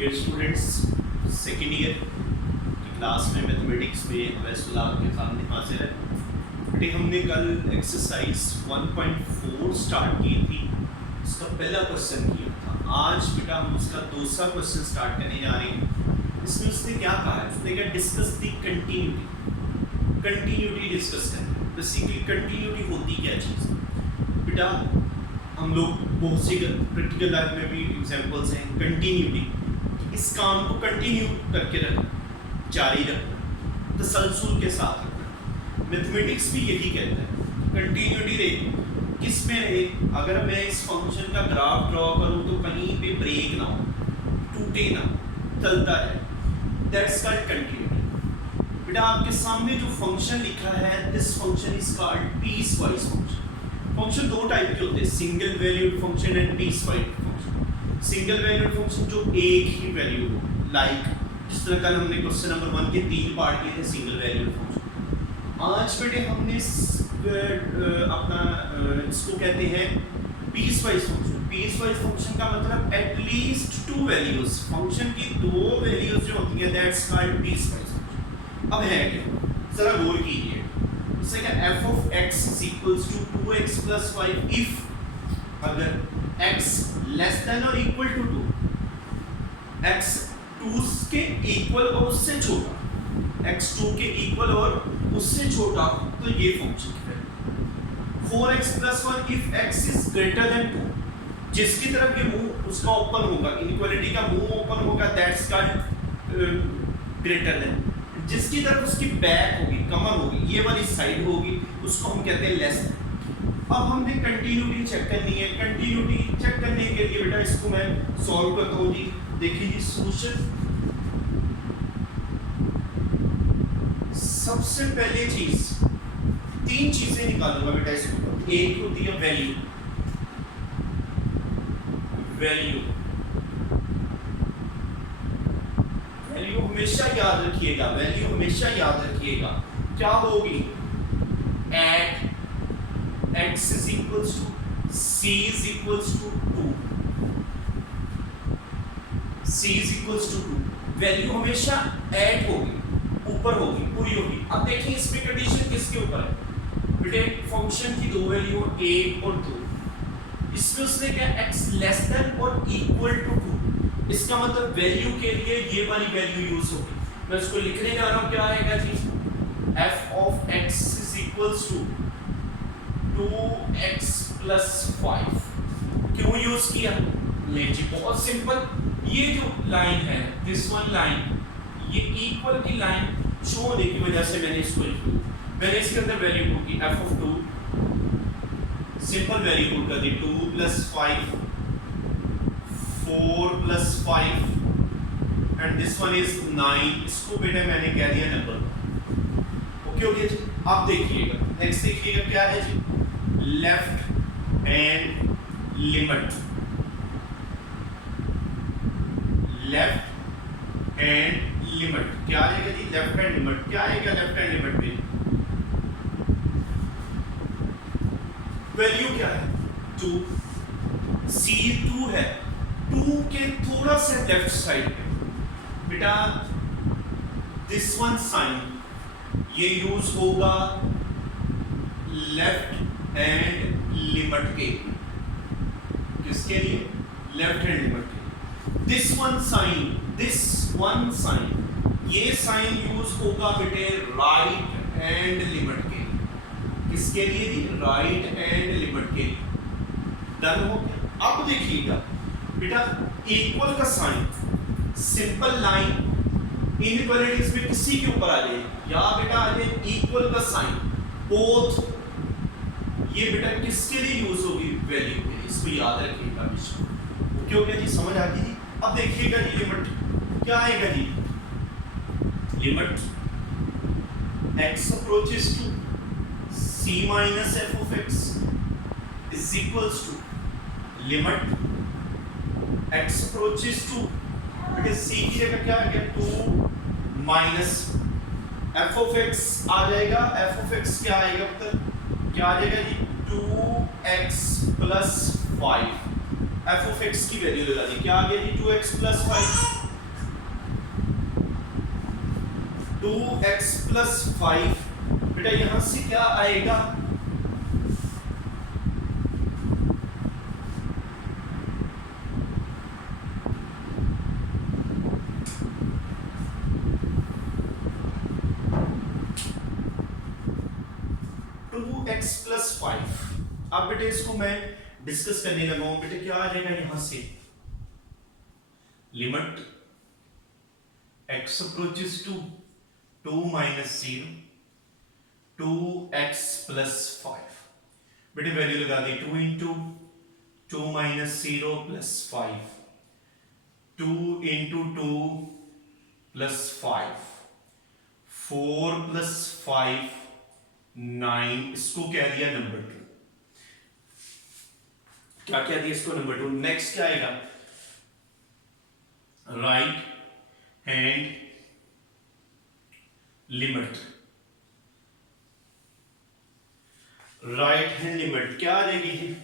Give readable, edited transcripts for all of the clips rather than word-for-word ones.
Dear students, second year की class में mathematics में अवैसुल आपके सामने हाजिर है। बेटे हमने कल एक्सरसाइज 1.4 स्टार्ट की थी, उसका पहला क्वेश्चन किया था। आज बेटा हम उसका दूसरा क्वेश्चन स्टार्ट करने जा रहे हैं। इसमें उसने क्या कहा है, उसने क्या डिस्कस दी कंटिन्यूटी डिस्कस करें। बेसिकली कंटिन्यूटी होती क्या चीज़ बेटा, हम लोग बहुत सी प्रैक्टिकल लाइफ में भी एग्जांपल्स हैं। कंटिन्यूटी, इस काम को कंटिन्यू करके रखना, जारी रखना, तसलसल के साथ रखना। मैथमेटिक्स भी यही कहता है, कंटिन्यूटी रहे। किस में रहे? अगर मैं इस फंक्शन का ग्राफ ड्रॉ करूं तो कहीं पे ब्रेक ना हो, टूटे ना, चलता रहे। That's called continuity. बेटा आपके सामने जो फंक्शन लिखा है, this function is called piecewise function. Function दो टाइप के होते हैं, single valued function and piecewise function. Single valued function जो एक ही वैल्यू हो, लाइक जिस तरह कल हमने क्वेश्चन नंबर 1 के 3 पार्ट किए थे सिंगल वैल्यूड फंक्शन। आज बेटे हमने इसको कहते हैं piecewise function. Piecewise function का मतलब एटलीस्ट 2 वैल्यूज, फंक्शन की 2 वैल्यूज जो होती है, that's called piecewise function. अब है क्या, जरा गौर कीजिए। इससे क्या f of x is equals to 2x plus 5 if अगर x less than or equal to 2, x 2 के इक्वल और उससे छोटा, x 2 के इक्वल और उससे छोटा, तो ये फंक्शन है। 4x plus 1 if x is greater than 2, जिसकी तरफ ये मुंह उसका ओपन होगा, इनइक्वालिटी का मुंह ओपन होगा, दैट्स कॉल्ड ग्रेटर देन। जिसकी तरफ उसकी बैक होगी, कमर होगी, ये वाली साइड होगी, उसको हम कहते हैं लेस। अब हमने कंटिन्यूटी चेक करनी है। कंटिन्यूटी चेक करने के लिए बेटा इसको मैं सॉल्व करता हूँ जी। देखिए जी सॉल्यूशन, सबसे पहले चीज 3 चीजें निकालूंगा बेटा इसको। एक होती है वैल्यू, वैल्यू हमेशा याद रखिएगा, वैल्यू हमेशा याद रखिएगा। क्या होगी? At x is equals to c is equals to 2, c is equals to 2। Value हमेशा ऐड होगी, ऊपर होगी, पूरी होगी। अब देखिए इसमें कंडीशन किसके ऊपर है बेटे, फंक्शन की 2 वैल्यू 1 और 2। इसमें उसने क्या x लेस देन और इक्वल टू 2, इसका मतलब वैल्यू के लिए ये वाली वैल्यू यूज होगी। मैं इसको लिखने जा रहा हूं, क्या आएगा जी, f of x is equals to 2x plus 5। क्यों यूज किया? ले जी बहुत सिंपल, ये जो लाइन है, दिस वन लाइन, ये इक्वल की लाइन शो होने की वजह से मैंने इसको लिखा। मैंने इसके अंदर वैल्यू पुट की, f of 2, simple value put कर दी, 2 plus 5, 4 plus 5 and this one is 9। इसको बेटा मैंने कह दिया नंबर। ओके ओके जी। अब देखिएगा नेक्स्ट, देखिएगा क्या है जी, left hand limit. Left hand limit क्या आएगा जी, लेफ्ट हैंड लिमिट क्या आएगा, लेफ्ट हैंड लिमिट में वैल्यू क्या है 2, C2 है, 2 के थोड़ा सा लेफ्ट साइड पे बेटा दिस वन साइन, ये यूज होगा लेफ्ट हैंड लिमिट के। किसके लिए? लेफ्ट हैंड लिमिट के। दिस वन साइन, ये साइन यूज होगा बेटे राइट हैंड लिमिट के। किसके लिए जी? राइट हैंड लिमिट के। डन हो गया। अब देखिएगा बेटा इक्वल का साइन, सिंपल लाइन इनइक्वालिटीज में किसी के ऊपर आ जाए, या बेटा आ जाए इक्वल का साइन, बोथ, ये बेटा किसके लिए यूज होगी? वैल्यू के लिए। इसको याद रखिएगा हमेशा। ओके हो गया जी, समझ आ गई जी। अब देखिएगा जी लिमिट क्या आएगा जी, limit x approaches to c minus f of x is equals to limit x approaches to, बेटे c की जगह क्या आ गया 2 माइनस f of x आ जाएगा। f of x क्या आएगा उत्तर, क्या आ जाएगा जी 2x plus 5। f of x की वैल्यू लगा दी, क्या आ गया जी 2x plus 5। 2x+5 बेटा यहां से क्या आएगा? 2x+5। अब बेटे इसको मैं डिस्कस करने लगा हूं। बेटे क्या आ जाएगा यहां से? Limit x approaches to 2 - 0 2x+5। बेटे वैल्यू लगा दी 2 × 2 - 0 + 5 2 × 2 + 5 4 + 5 9। इसको क्या दिया? नंबर 2। क्या क्या दिया इसको? नंबर 2। नेक्स्ट क्या आएगा? Right hand limit. Right hand limit क्या आ जाएगी?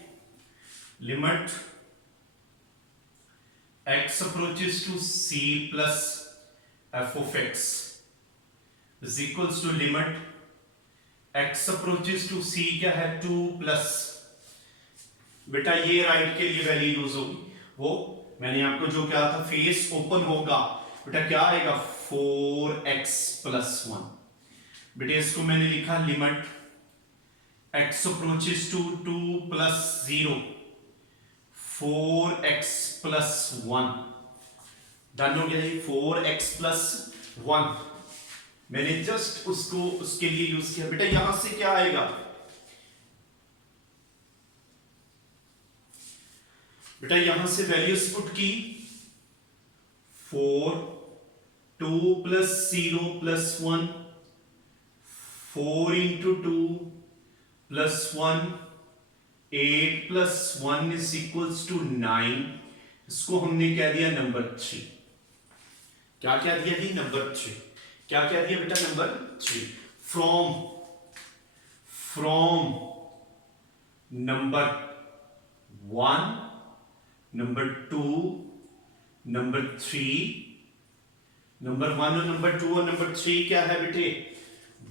Limit x approaches to c plus f of x is equals to limit x approaches to c क्या है? 2 प्लस। बेटा ये राइट के लिए वैल्यू यूज होगी, वो मैंने आपको जो कहा था फेस ओपन होगा। बेटा क्या आएगा? 4x+1। बेटा इसको मैंने लिखा limit x approaches to 2 + 0 4x+1। Done हो गया जी। 4x+1 मैंने जस्ट उसको उसके लिए यूज किया। बेटा यहां से क्या आएगा? बेटा यहां से वैल्यूज पुट की 4 2 + 0 + 1 4 × 2 + 1 8 + 1 = 9। इसको हमने क्या दिया? नंबर 3। क्या क्या दिया जी? नंबर 3। क्या क्या दिया बेटा? Number 3। From number 1 number 2 number 3। Number 1 और नंबर 2 और नंबर 3 क्या है बेटे?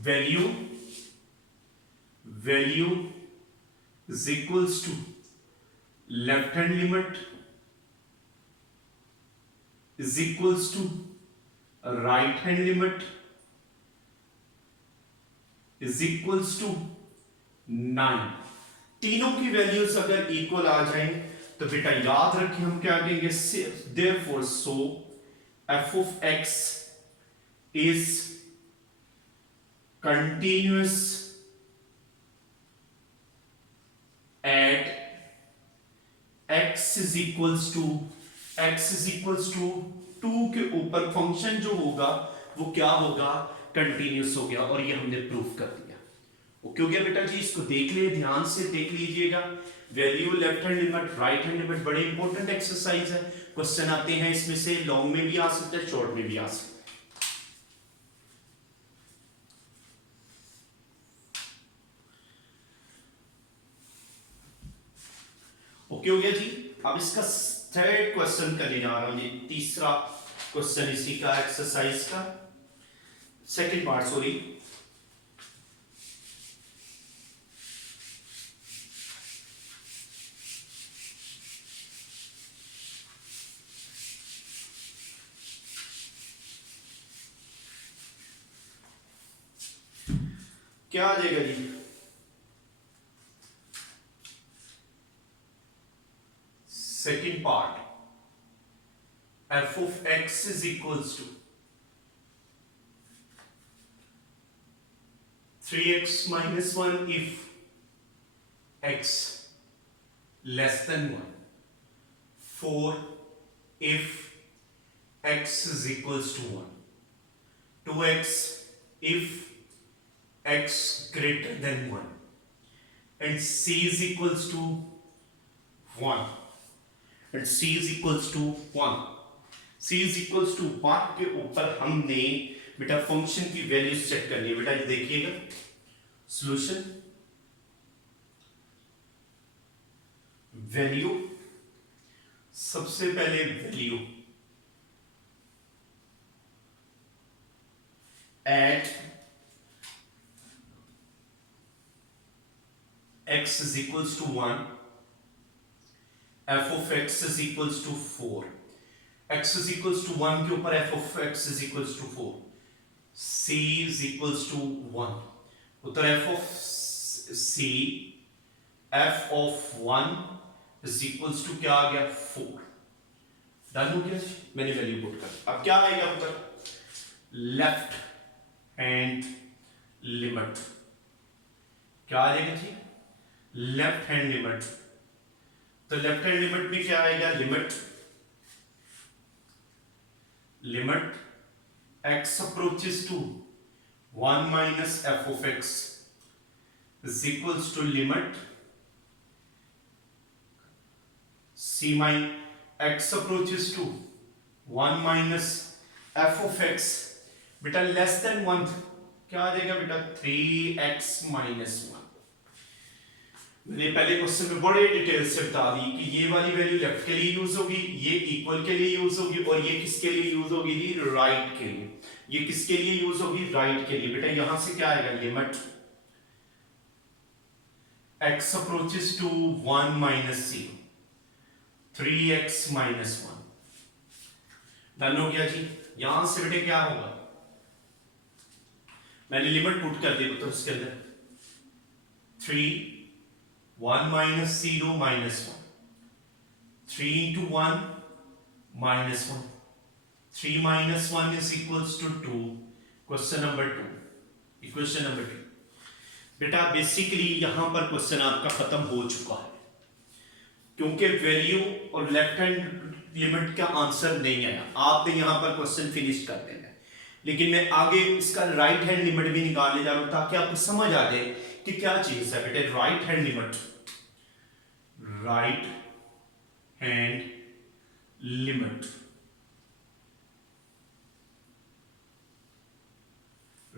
Value is equals to left hand limit is equals to right hand limit is equals to 9। तीनों की वैल्यूज अगर इक्वल आ जाएं तो बेटा याद रखें हम क्या कहेंगे? therefore so f of x is continuous at x is equals to 2 के ऊपर फंक्शन जो होगा वो क्या होगा? कंटिन्यूस हो गया। और ये हमने प्रूफ कर दिया। ओके हो गया बेटा जी। इसको देख लिए, ध्यान से देख लीजिएगा। Value, left hand limit, right hand limit बड़े इंपॉर्टेंट एक्सरसाइज है। क्वेश्चन आते हैं इसमें से, लॉन्ग में भी आ सकता है, शॉर्ट में भी आ सकता है। ओके हो गया जी। अब इसका थर्ड क्वेश्चन करने जा रहा हूं जी। तीसरा क्वेश्चन इसी का एक्सरसाइज का सेकंड पार्ट, सॉरी। क्या आ जाएगा जी? Second part, f of x is equals to 3x minus 1 if x less than 1, 4 if x is equals to 1, 2x if x greater than 1, and c is equals to 1, and c is equals to 1। c is equals to 1 के ऊपर हमने बेटा function की value set करनी है। बेटा ये देखिएगा सॉल्यूशन, वैल्यू, सबसे पहले value at x is equals to 1, f of x is equals to 4, x is equals to 1 के ऊपर f of x is equals to 4, c is equals to 1, उधर f of c f of 1 is equals to क्या आ गया 4, done हो गया जी, मैंने value put कर। अब क्या आएगा उधर, लेफ्ट हैंड लिमिट, क्या आ जाएगा जी, लेफ्ट हैंड लिमिट। तो लेफ्ट हैंड लिमिट में क्या आएगा, limit x approaches to 1 minus f of x is equals to limit c minus x approaches to 1 minus f of x, बेटा लेस देन 1 क्या आ जाएगा बेटा 3x minus 1। मैंने पहले क्वेश्चन में बड़े डिटेल से बता दी कि ये वाली वैल्यू लेफ्ट के लिए यूज होगी, ये इक्वल के लिए यूज होगी, और ये किसके लिए यूज होगी जी, राइट के लिए। ये किसके लिए यूज होगी, राइट के लिए। बेटा यहां से क्या आएगा, limit x approaches to 1 minus 0, 3x minus 1, done हो गया जी। यहां से बेटे क्या होगा, मैंने लिमिट पुट कर दी तो इसके अंदर 3 1 minus 0 minus 1, 3 into 1 minus 1, 3 minus 1 is equals to 2, question number 2, equation number 2। बेटा बेसिकली यहां पर क्वेश्चन आपका खत्म हो चुका है, क्योंकि वैल्यू और लेफ्ट हैंड लिमिट का आंसर नहीं आया, आपने यहां पर क्वेश्चन फिनिश कर देना है। लेकिन मैं आगे इसका राइट हैंड लिमिट भी निकालने जा रहा हूं ताकि आपको समझ आ जाए कि क्या चीज है। बेटे right hand limit, right hand limit,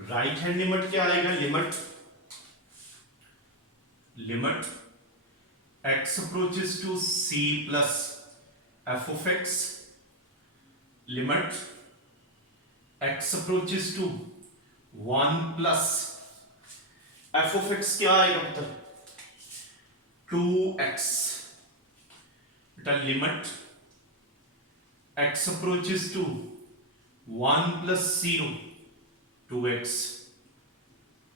right hand limit क्या आएगा, limit x approaches to c plus f of x, limit x approaches to 1 plus f of x क्या आएगा उत्तर 2x, बेटा limit x approaches to 1 plus 0 2x,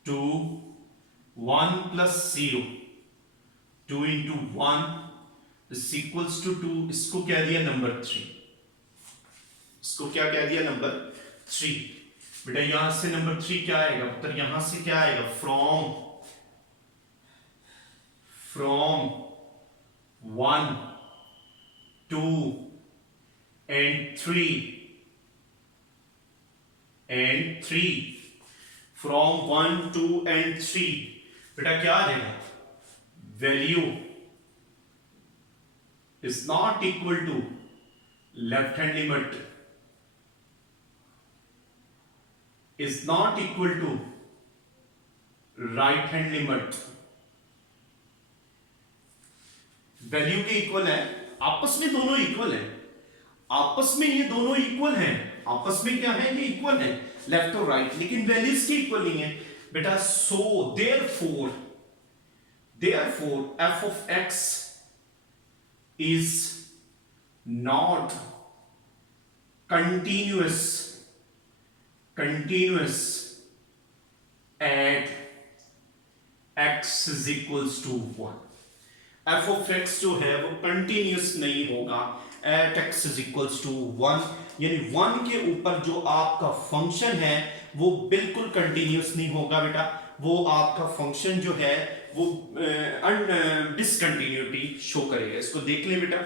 2 1 plus 0 2 into 1 is equals to 2, इसको क्या दिया number 3, इसको क्या कह दिया नंबर 3। बेटा यहां से नंबर 3 क्या आएगा उत्तर, यहां से क्या आएगा फ्रॉम 1 2 and 3 from 1 2 and 3, बेटा क्या आ जाएगा, value is not equal to left hand limit is not equal to right hand limit, value के इक्वल है, आपस में दोनों इक्वल है, आपस में ये दोनों इक्वल हैं, आपस में क्या है, ये इक्वल है लेफ्ट और राइट, लेकिन वैल्यूज के इक्वल नहीं है बेटा। सो therefore f of x is not continuous at x is equals to 1, f of x जो है वो कंटिन्यूस नहीं होगा at x is equals to 1, यानी 1 के ऊपर जो आपका फंक्शन है वो बिल्कुल कंटिन्यूस नहीं होगा बेटा, वो आपका फंक्शन जो है वो डिसकंटिन्यूटी शो करेगा। इसको देख लें बेटा,